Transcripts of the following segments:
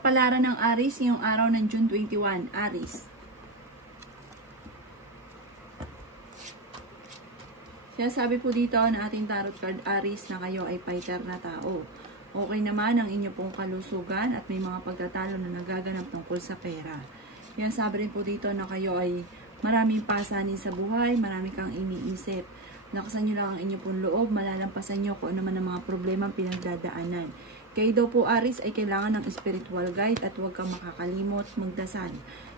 Kapalaran ng Aries ngayong araw ng June 21. Aries. Kaya sabi po dito na ating tarot card Aries na kayo ay fighter na tao. Okay naman ang inyo pong kalusugan at may mga pagtatalo na nagaganap tungkol sa pera. Kaya sabi rin po dito na kayo ay maraming pasanin sa buhay, marami kang iniisip. Lakasan nyo lang ang inyo pong loob, malalampasan nyo kung ano man ang mga problema pinagdadaanan. Kayo daw po Aries ay kailangan ng spiritual guide at huwag kang makakalimot magdasal.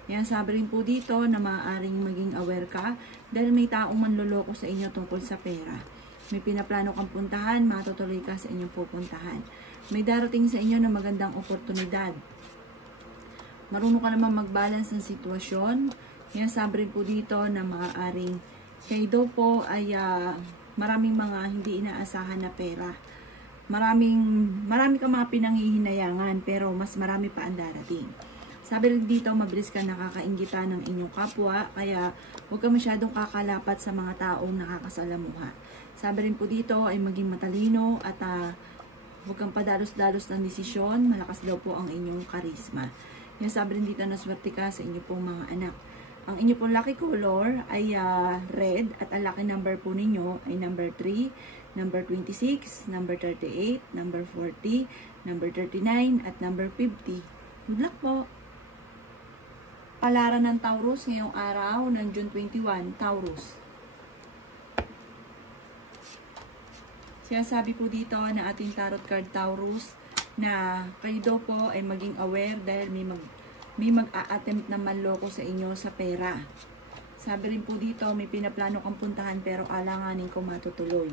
Yan, sabi rin po dito na maaaring maging aware ka dahil may taong manloloko sa inyo tungkol sa pera. May pinaplano kang puntahan, matutuloy ka sa inyong pupuntahan. May darating sa inyo na magandang oportunidad. Marunong ka naman mag-balance ng sitwasyon. Yan, sabi rin po dito na maaaring kayo daw po ay maraming mga hindi inaasahan na pera. Marami kang mga pinanghihinayangan pero mas marami pa ang darating. Sabi rin dito, mabilis ka nakakainggitan ng inyong kapwa, kaya huwag ka masyadong kakalapat sa mga taong nakakasalamuha. Sabi rin po dito ay maging matalino at huwag kang padalos-dalos ng desisyon, malakas daw po ang inyong karisma. Yan, sabi rin dito na swerte ka sa inyong pong mga anak. Ang inyong pong lucky color ay red at ang lucky number po ninyo ay number 3, number 26, number 38, number 40, number 39, at number 50. Good luck po! Palaran ng Taurus ngayong araw ng June 21, Taurus. Sinasabi po dito na ating tarot card Taurus na kayo daw po ay maging aware dahil may mag-a-attempt na manloko sa inyo sa pera. Sabi rin po dito, may pinaplano kang puntahan pero alanganin ko matutuloy.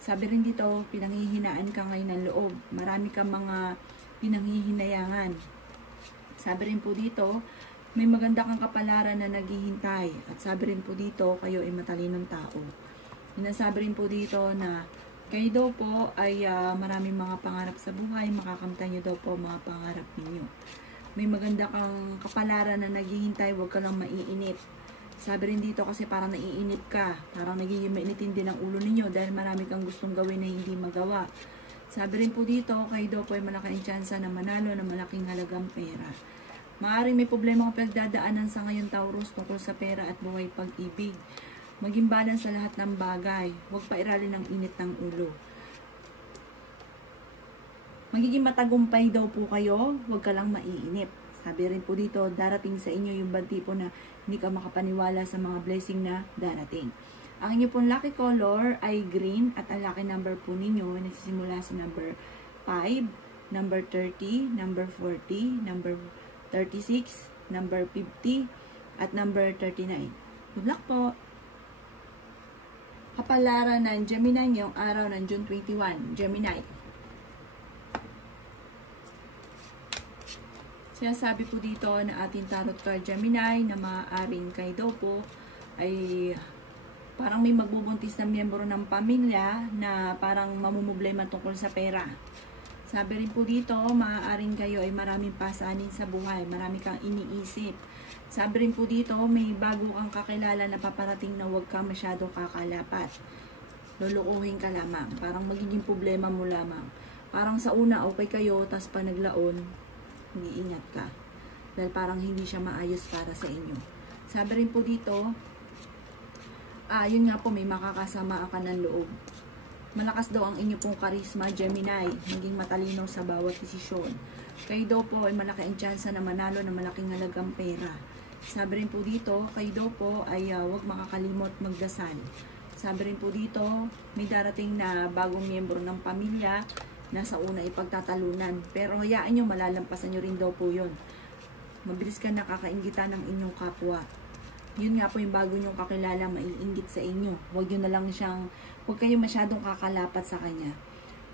Sabi rin dito, pinanghihinaan ka ngayon ng loob. Marami kang mga pinanghihinayangan. Sabi rin po dito, may maganda kang kapalaran na naghihintay. At sabi rin po dito, kayo ay matalinong tao. Sinasabi rin po dito na kayo daw po ay maraming mga pangarap sa buhay. Makakamtan nyo daw po mga pangarap ninyo. May maganda kang kapalaran na naghihintay, huwag ka lang maiinip. Sabi rin dito kasi parang naiinip ka, parang nagiging mainitin din ang ulo ninyo dahil marami kang gustong gawin na hindi magawa. Sabi rin po dito, kayo daw po ay malaking tsansa na manalo ng malaking halagang pera. Maaaring may problema kang pagdadaanan sa ngayon Taurus tungkol sa pera at buhay pag-ibig. Maging balance sa lahat ng bagay, huwag pairalin ng init ng ulo. Magiging matagumpay daw po kayo, huwag ka lang maiinip. Sabi rin po dito, darating sa inyo yung tipo na hindi ka makapaniwala sa mga blessing na darating. Ang inyo pong lucky color ay green at ang lucky number po ninyo nagsisimula sa number 5, number 30, number 40, number 36, number 50, at number 39. Good luck po! Kapalaran ng Gemini ngayong araw ng June 21. Gemini. Sinasabi po dito na ating tarot card Gemini na maaaring kayo daw po ay parang may magbubuntis na miyembro ng pamilya na parang mamumblema tungkol sa pera. Sabi rin po dito, maaaring kayo ay maraming pasanin sa buhay, marami kang iniisip. Sabi rin po dito, may bago kang kakilala na paparating na huwag kang masyadong kakalapat. Lulukuhin ka lamang, parang magiging problema mo lamang. Parang sa una okay kayo, tas pa naglaon, hindi ingat ka. Dahil parang hindi siya maayos para sa inyo. Sabi rin po dito, yun nga po, may makakasama ka ng loob. Malakas daw ang inyo pong karisma, Gemini. Maging matalino sa bawat desisyon. Kayo daw po ay malaki ang tsansa na manalo ng malaking halagang pera. Sabi rin po dito, kayo daw po ay huwag makakalimot magdasal. Sabi rin po dito, may darating na bagong miyembro ng pamilya na sa una ipagtatalunan. Pero hayaan nyo, malalampasan nyo rin daw po yun. Mabilis ka nakakainggitan ng inyong kapwa. Yun nga po yung bago nyong kakilala, maiinggit sa inyo. Huwag nyo na lang siyang, huwag kayo masyadong kakalapat sa kanya.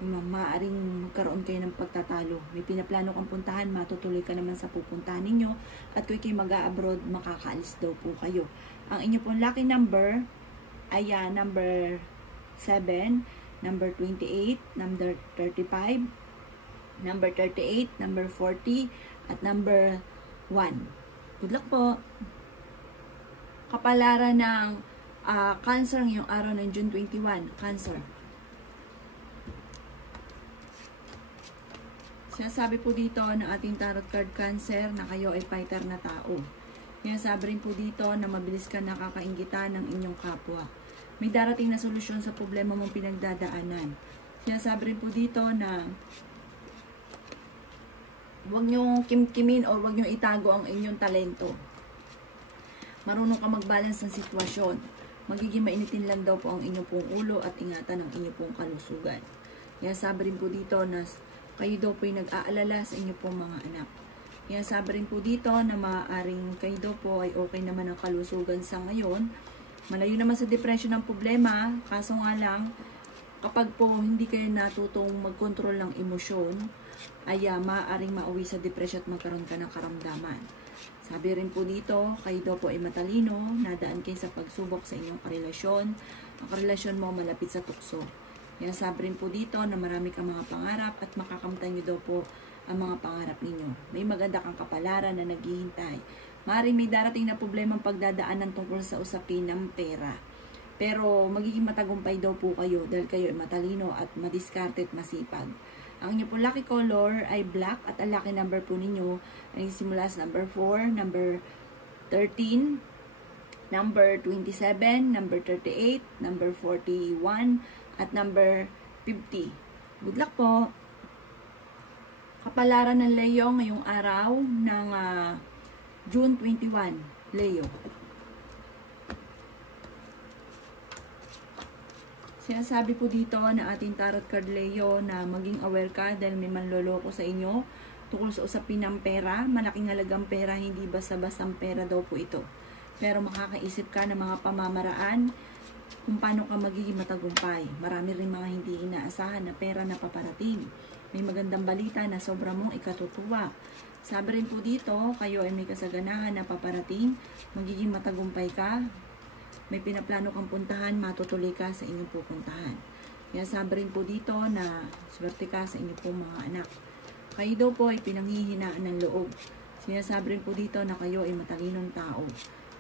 Maaaring magkaroon kayo ng pagtatalo. May pinaplano kang puntahan, matutuloy ka naman sa pupuntahan ninyo. At kung kayo mag-a-abroad, makakaalis daw po kayo. Ang inyo pong lucky number ay number 7, number 28, number 35, number 38, number 40, at number 1. Good luck po! Kapalaran ng Cancer ngayong araw ng June 21. Cancer. Sinasabi po dito na ating tarot card Cancer na kayo ay fighter na tao. Sinasabi rin po dito na mabilis ka nakakainggitan ng inyong kapwa. May darating na solusyon sa problema mong pinagdadaanan. Sinasabi rin po dito na huwag nyong kimkimin o huwag nyong itago ang inyong talento. Marunong ka mag-balance ng sitwasyon. Magiging mainitin lang daw po ang inyong pong ulo at ingatan ang inyong pong kalusugan. Sinasabi rin po dito na kayo daw po ay nag-aalala sa inyong pong mga anak. Sinasabi rin po dito na maaaring kayo daw po ay okay naman ang kalusugan sa ngayon. Malayo naman sa depression ang problema, kaso nga lang, kapag po hindi kayo natutong mag-control ng emosyon, ay maaaring mauwi sa depression at magkaroon ka ng karamdaman. Sabi rin po dito, kayo daw po ay matalino, nadaan kayo sa pagsubok sa inyong karelasyon, ang karelasyon mo malapit sa tukso. Sabi rin po dito na marami kang mga pangarap at makakamtan nyo daw po ang mga pangarap ninyo. May maganda kang kapalaran na naghihintay. Maaaring may darating na problema ang pagdadaanan tungkol sa usapin ng pera. Pero magiging matagumpay daw po kayo dahil kayo ay matalino at madiskarte at masipag. Ang inyo po lucky color ay black at ang lucky number po ninyo ay simula sa number 4, number 13, number 27, number 38, number 41, at number 50. Good luck po! Kapalaran ng Leo ngayong araw ng June 21, Leo. Sinasabi po dito na ating tarot card Leo na maging aware ka dahil may manloloko sa inyo tungkol sa usapin ng pera. Malaking halagang pera, hindi basta-bastang pera daw po ito. Pero makakaisip ka ng mga pamamaraan kung paano ka magiging matagumpay. Marami rin mga hindi inaasahan na pera na paparating. May magandang balita na sobra mong ikatutuwa. Sabi rin po dito, kayo ay may kasaganahan na paparating, magiging matagumpay ka. May pinaplano kang puntahan, matutuloy ka sa inyong pupuntahan. Kaya sabi rin po dito na swerte ka sa inyong pong mga anak. Kayo daw po ay pinanghihinaan ng loob. Sinasabi rin po dito na kayo ay matalinong tao.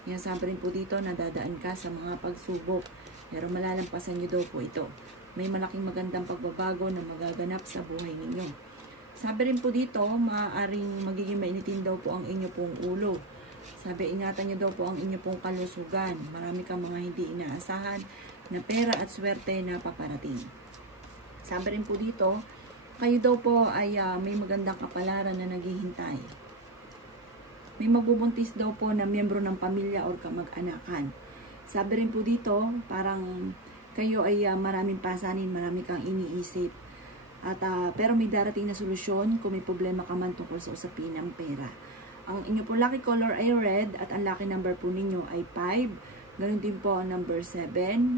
Sinasabi rin po dito na dadaan ka sa mga pagsubok. Pero malalampasan nyo daw po ito. May malaking magandang pagbabago na magaganap sa buhay ninyo. Sabi rin po dito, maaaring magiging mainitin daw po ang inyo pong ulo. Sabi, ingatan nyo daw po ang inyo pong kalusugan. Marami kang mga hindi inaasahan na pera at swerte na paparating. Sabi rin po dito, kayo daw po ay may magandang kapalaran na naghihintay. May magbubuntis daw po na miyembro ng pamilya o kamag-anakan. Sabi rin po dito, parang kayo ay maraming pasanin, marami kang iniisip. At, pero may darating na solusyon kung may problema ka man tungkol sa usapin ng pera. Ang inyo po lucky color ay red at ang lucky number po ninyo ay 5. Ganun din po ang number 7,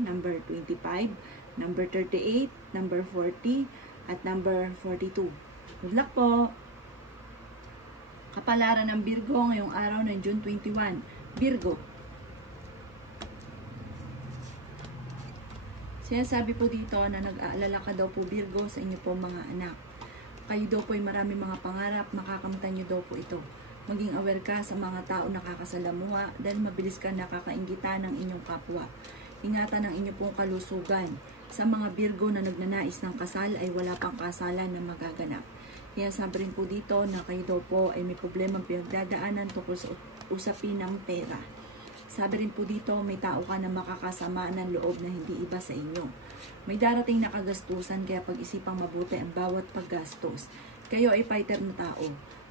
number 25, number 38, number 40, at number 42. Good luck po! Kapalaran ng Virgo ngayong araw ng June 21. Virgo. Sinasabi po dito na nag-aalala ka daw po Virgo sa inyo po mga anak. Kayo daw po ay marami mga pangarap, makakamtan nyo daw po ito. Maging aware ka sa mga tao nakakasalamuha dahil mabilis ka nakakainggitan ng inyong kapwa. Ingatan ang inyong pong kalusugan. Sa mga Virgo na nagnanais ng kasal ay wala pang kasalan na magaganap. Kaya sabi rin po dito na kayo daw po ay may problemang pinagdadaanan tungkol sa usapin ng pera. Sabi rin po dito, may tao ka na makakasama ng loob na hindi iba sa inyo. May darating na kagastusan kaya pag-isipang mabuti ang bawat paggastos. Kayo ay fighter na tao.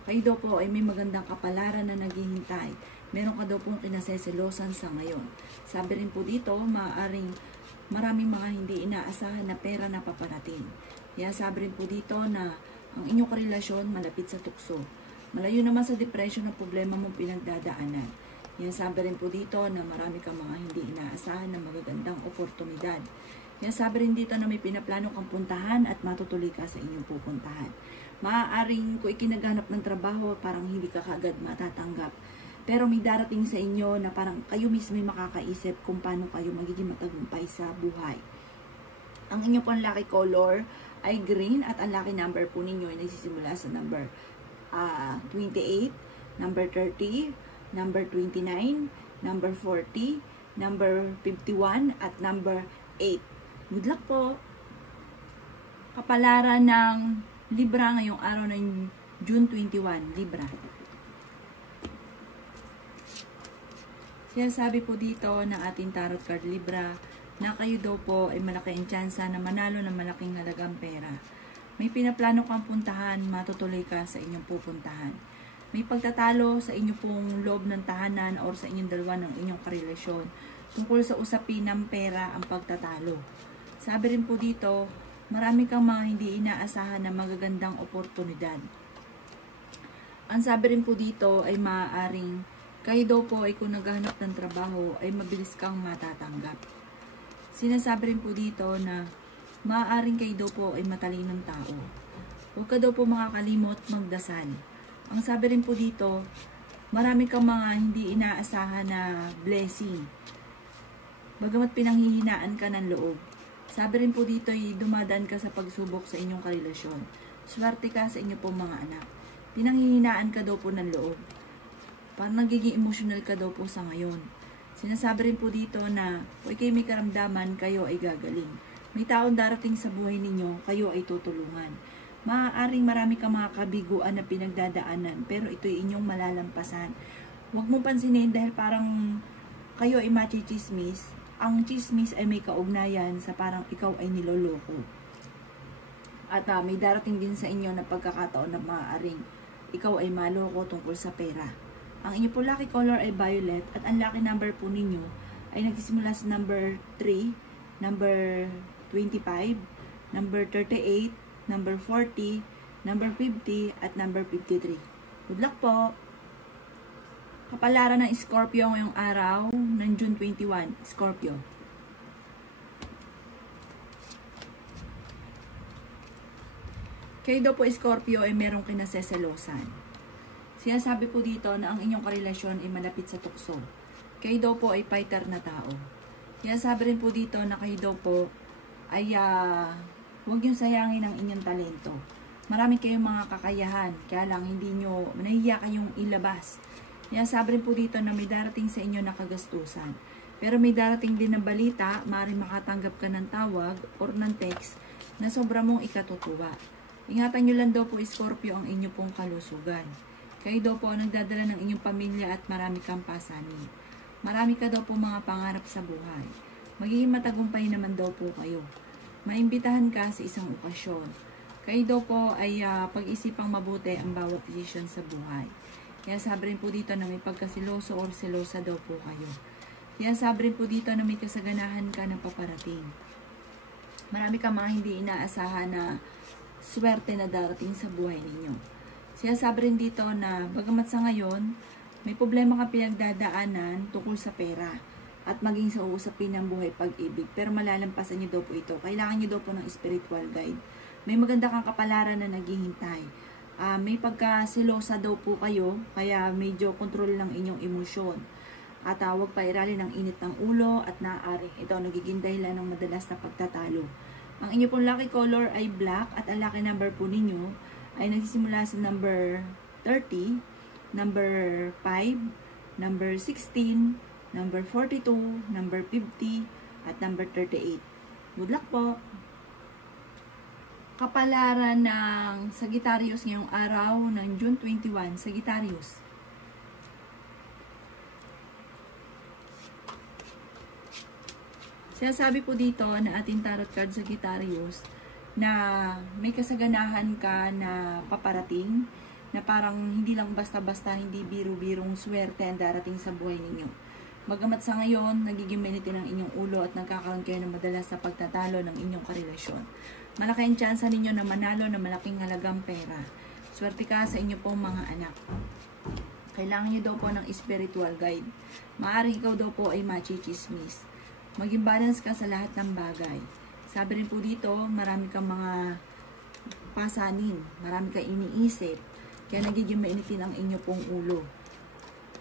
Kayo daw po ay may magandang kapalaran na naghihintay. Meron ka daw pong kinaseselosan sa ngayon. Sabi rin po dito, maraming mga hindi inaasahan na pera na paparating. Kaya sabi rin po dito na ang inyong karelasyon malapit sa tukso. Malayo naman sa depression ang problema mong pinagdadaanan. Yan sabi rin po dito na marami kang mga hindi inaasahan na magagandang oportunidad. Yan sabi rin dito na may pinaplano kang puntahan at matutuloy ka sa inyong pupuntahan. Maaaring kung ikinaghanap ng trabaho, parang hindi ka kagad matatanggap. Pero may darating sa inyo na parang kayo mismo makakaisip kung paano kayo magiging matagumpay sa buhay. Ang inyo pong lucky color ay green at ang lucky number po ninyo ay nagsisimula sa number 28, number 30, number 29, number 40, number 51, at number 8. Good luck po! Kapalaran ng Libra ngayong araw ng June 21, Libra. Sinasabi po dito ng ating tarot card Libra na kayo daw po ay malaki ang tsansa na manalo ng malaking halagang pera. May pinaplano kang puntahan, matutuloy ka sa inyong pupuntahan. May pagtatalo sa inyong pong loob ng tahanan or sa inyong dalawa ng inyong karelasyon. Tungkol sa usapin ng pera ang pagtatalo. Sabi rin po dito, marami kang mga hindi inaasahan na magagandang oportunidad. Ang sabi rin po dito ay maaaring kayo daw po ay kung naghahanap ng trabaho ay mabilis kang matatanggap. Sinasabi rin po dito na maaaring kayo daw po ay matalinong tao. Huwag ka daw po makakalimot magdasal. Ang sabi rin po dito, marami kang mga hindi inaasahan na blessing. Bagamat pinanghihinaan ka ng loob. Sabi rin po dito ay dumadaan ka sa pagsubok sa inyong karelasyon. Swerte ka sa inyong pong mga anak. Pinanghihinaan ka daw po ng loob. Parang nagiging emotional ka daw po sa ngayon. Sinasabi rin po dito na kung kayo may karamdaman, kayo ay gagaling. May taong darating sa buhay ninyo, kayo ay tutulungan. Maaaring marami kang mga kabiguan na pinagdadaanan, pero ito'y inyong malalampasan. Huwag mo pansinin dahil parang kayo ay machichismis. Ang chismis ay may kaugnayan sa parang ikaw ay niloloko. At may darating din sa inyo na pagkakataon na maaaring ikaw ay maloko tungkol sa pera. Ang inyo po lucky color ay violet at ang lucky number po ninyo ay nagsisimula sa number 3, number 25, number 38, number 40, number 50, at number 53. Good luck po! Kapalaran ng Scorpio ngayong araw ng June 21, Scorpio. Kayo daw po Scorpio ay merong kinaseselosan. Sinasabi po dito na ang inyong karelasyon ay malapit sa tukso. Kayo daw po ay fighter na tao. Sinasabi rin po dito na kayo daw po ay huwag niyong sayangin ang inyong talento. Marami kayong mga kakayahan, kaya lang hindi nyo, nahihiya kayong ilabas. Sinasabi rin po dito na may darating sa inyo na kagastusan. Pero may darating din na balita, maaaring makatanggap ka ng tawag or ng text na sobra mong ikatutuwa. Ingatan nyo lang daw po Scorpio ang inyong pong kalusugan. Kayo daw po nagdadala ng inyong pamilya at marami kang pasanin. Marami ka daw po mga pangarap sa buhay. Magiging matagumpay naman daw po kayo. Maimbitahan ka sa isang okasyon. Kayo daw po ay pag-isipang mabuti ang bawat desisyon sa buhay. Kaya sabi rin po dito na may pagkasiloso or selosa daw po kayo. Kaya sabi rin po dito na may kasaganahan ka na paparating. Marami ka mga hindi inaasahan na swerte na darating sa buhay ninyo. Sinasabi rin dito na bagamat sa ngayon, may problema ka pinagdadaanan tungkol sa pera at maging sa uusapin ng buhay pag-ibig. Pero malalampasan nyo daw po ito. Kailangan nyo daw po ng spiritual guide. May maganda kang kapalaran na naghihintay. May pagkasilosa daw po kayo, kaya medyo control lang inyong emosyon. At huwag pairalin ng init ng ulo at naaaring ito nagiging dahilan ng madalas na pagtatalo. Ang inyo pong lucky color ay black at ang lucky number po ninyo ay nagsisimula sa number 30, number 5, number 16, number 42, number 50, at number 38. Good luck po! Kapalaran ng Sagittarius ngayong araw ng June 21, Sagittarius. Sinasabi po dito na ating tarot card Sagittarius na may kasaganahan ka na paparating na parang hindi lang basta-basta, hindi biro-birong swerte ang darating sa buhay ninyo. Bagamat sa ngayon, nagiging menitin ang inyong ulo at nagkakaroon kayo ng madalas sa pagtatalo ng inyong karelasyon. Malaki ang tsansa ninyo na manalo ng malaking halagang pera. Swerte ka sa inyong pong mga anak. Kailangan nyo daw po ng spiritual guide. Maaaring ikaw daw po ay machichismis. Maging balance ka sa lahat ng bagay. Sabi rin po dito, marami kang mga pasanin, marami kang iniisip, kaya nagiging mainitin ang inyo pong ulo.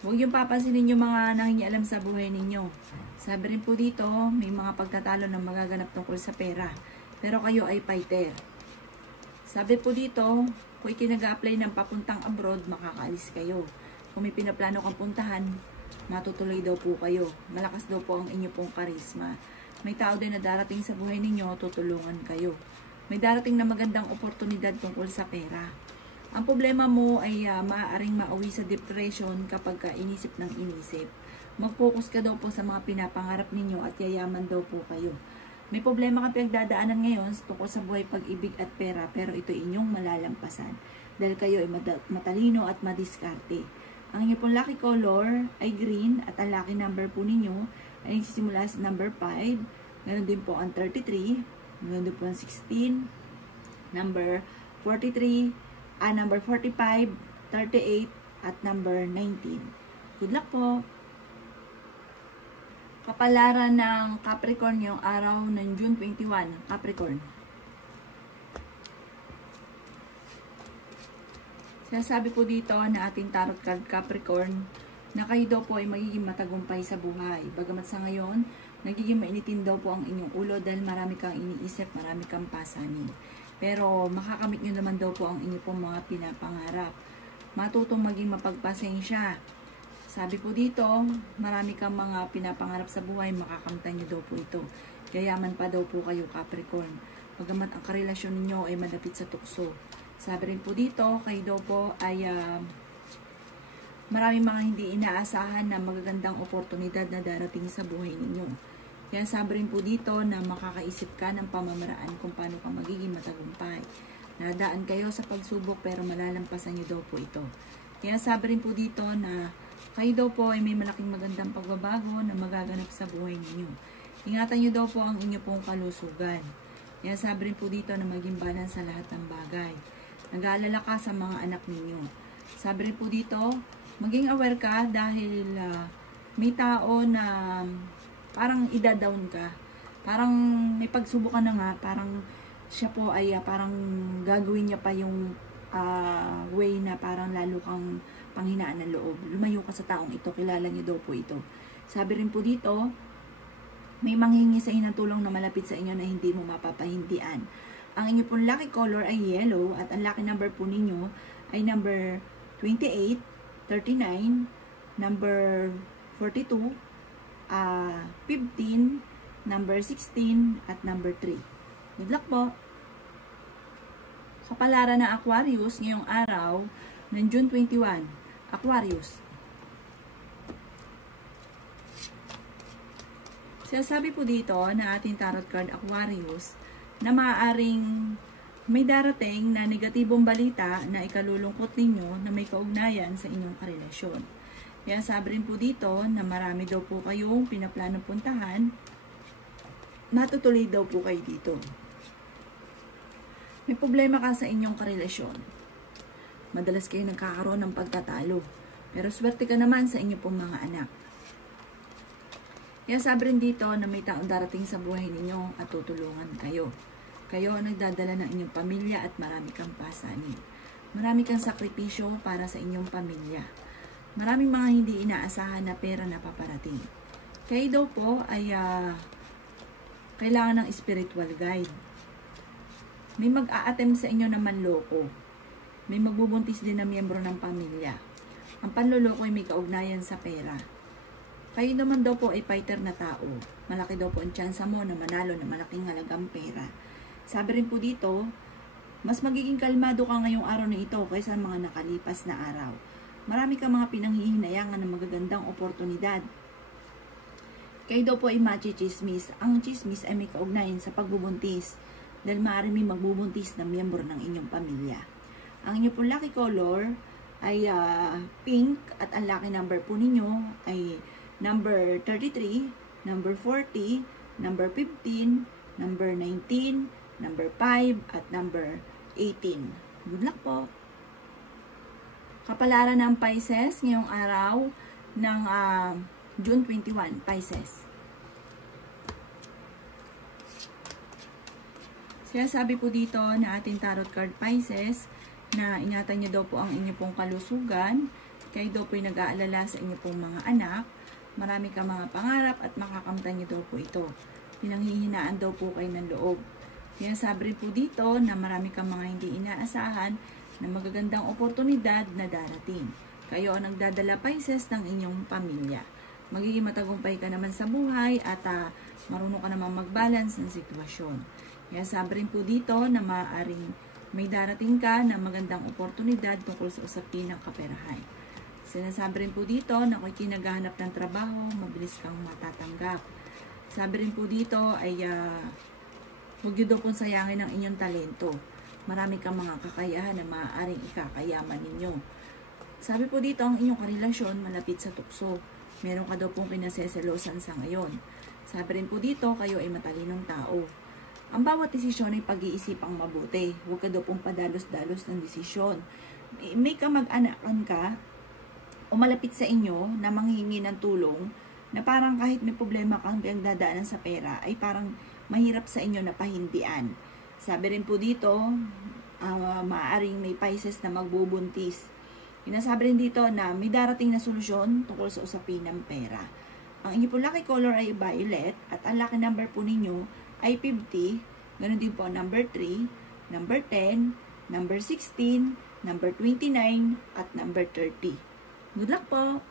Huwag yung papansinin yung mga nangingialam sa buhay ninyo. Sabi rin po dito, may mga pagtatalo na magaganap tungkol sa pera, pero kayo ay fighter. Sabi po dito, kung ikinag-apply ng papuntang abroad, makakaalis kayo. Kung may pinaplano kang puntahan, matutuloy daw po kayo. Malakas daw po ang inyo pong karisma. May tao din na darating sa buhay ninyo, tutulungan kayo. May darating na magandang oportunidad tungkol sa pera. Ang problema mo ay maaaring mauwi sa depression kapag ka inisip ng inisip. Mag-focus ka daw po sa mga pinapangarap ninyo at yayaman daw po kayo. May problema ka pinagdadaanan ngayon tungkol sa buhay, pag-ibig at pera, pero ito inyong malalampasan dahil kayo ay matalino at madiskarte. Ang inyong pong lucky color ay green at ang lucky number po ninyo ay nagsisimula sa number 5. Ganon din po ang 33, ganon din po ang 16, number 43, number 45, 38, at number 19. Good luck po! Kapalaran ng Capricorn yung araw ng June 21, Capricorn. Sinasabi po dito na ating tarot card Capricorn na kayo daw po ay magiging matagumpay sa buhay. Bagamat sa ngayon, nagiging mainitin daw po ang inyong ulo dahil marami kang iniisip, marami kang pasanin. Pero makakamit nyo naman daw po ang inyong pong mga pinapangarap. Matutong maging mapagpasensya. Sabi po dito, marami kang mga pinapangarap sa buhay, makakamtan nyo daw po ito. Yayaman pa daw po kayo, Capricorn. Bagamat ang karelasyon ninyo ay malapit sa tukso. Sabi rin po dito, kayo daw po ay marami mga hindi inaasahan na magagandang oportunidad na darating sa buhay ninyo. Kaya sabi rin po dito na makakaisip ka ng pamamaraan kung paano ka magiging matagumpay. Nadaan kayo sa pagsubok pero malalampasan nyo daw po ito. Kaya sabi rin po dito na kayo daw po ay may malaking magandang pagbabago na magaganap sa buhay ninyo. Ingatan nyo daw po ang inyo pong kalusugan. Kaya sabi rin po dito na maging balance sa lahat ng bagay. Nag-aalala ka sa mga anak ninyo. Sabi rin po dito, maging aware ka dahil may tao na parang ida-down ka. Parang may pagsubok ka na nga, parang siya po ay parang gagawin niya pa yung way na parang lalo kang panghinaan ng loob. Lumayo ka sa taong ito, kilala niyo daw po ito. Sabi rin po dito, may manghingi sa inyo ng tulong na malapit sa inyo na hindi mo mapapahindian. Ang inyo pong lucky color ay yellow at ang lucky number po ninyo ay number 28, 39, number 42, 15, number 16, at number 3. Good luck po! Kapalaran ng Aquarius ngayong araw ng June 21, Aquarius. Sinasabi po dito na ating tarot card Aquarius na maaaring may darating na negatibong balita na ikalulungkot ninyo na may kaugnayan sa inyong karelasyon. Kaya sabi rin po dito na marami daw po kayong pinaplanong puntahan, matutuloy daw po kayo dito. May problema ka sa inyong karelasyon. Madalas kayo nagkakaroon ng pagtatalo. Pero swerte ka naman sa inyong pong mga anak. Kaya sabi rin dito na may taong darating sa buhay ninyo at tutulungan kayo. Kayo ang nagdadala ng inyong pamilya at marami kang pasanin. Marami kang sakripisyo para sa inyong pamilya. Maraming mga hindi inaasahan na pera na paparating. Kayo daw po ay kailangan ng spiritual guide. May mag-a-attempt sa inyo na manloko. May magbubuntis din na miyembro ng pamilya. Ang panloloko ay may kaugnayan sa pera. Kayo naman daw po ay fighter na tao. Malaki daw po ang tsansa mo na manalo na malaking halagang pera. Sabi rin po dito, mas magiging kalmado ka ngayong araw na ito kaysa mga nakalipas na araw. Marami ka mga pinanghihinayangan ng magagandang oportunidad. Kayo daw po ay machi-chismis. Ang chismis ay may kaugnayan sa pagbubuntis dahil maaari may magbubuntis na miyembro ng inyong pamilya. Ang inyong pong lucky color ay pink at ang lucky number po ninyo ay number 33, number 40, number 15, number 19, number 5, at number 18. Good luck po! Kapalaran ng Pisces ngayong araw ng June 21, Pisces. Sinasabi po dito na ating tarot card Pisces na ingatan niyo daw po ang inyong pong kalusugan. Kayo daw po ay nag-aalala sa inyong pong mga anak. Marami ka mga pangarap at makakamtan niyo daw po ito. Pinanghihinaan daw po kayo ng loob. Kaya sabi rin po dito na marami kang mga hindi inaasahan na magagandang oportunidad na darating. Kayo ang nagdadala Pisces ng inyong pamilya. Magiging matagumpay ka naman sa buhay at marunong ka naman mag-balance ng sitwasyon. Kaya sabi rin po dito na maaaring may darating ka na magandang oportunidad tungkol sa usapin ng kaperahan. Sinasabi rin po dito na kung kinaghahanap ng trabaho, mabilis kang matatanggap. Sabi rin po dito ay huwag nyo daw pong sayangin ang inyong talento. Marami kang mga kakayahan na maaaring ikakayaman ninyo. Sabi po dito, ang inyong karelasyon malapit sa tukso. Meron ka daw pong pinaseselosan sa ngayon. Sabi rin po dito, kayo ay matalinong tao. Ang bawat desisyon ay pag-iisipang mabuti. Huwag ka daw pong padalos-dalos ng desisyon. May kamag-anakan ka o malapit sa inyo na manghingi ng tulong na parang kahit may problema kang pinagdadaanan sa pera ay parang mahirap sa inyo na pahindian. Sabi rin po dito, maaaring may Pisces na magbubuntis. Pinasabi rin dito na may darating na solusyon tungkol sa usapin ng pera. Ang inyong po lucky color ay violet at ang lucky number po ninyo ay 50. Ganon din po number 3, number 10, number 16, number 29, at number 30. Good luck po!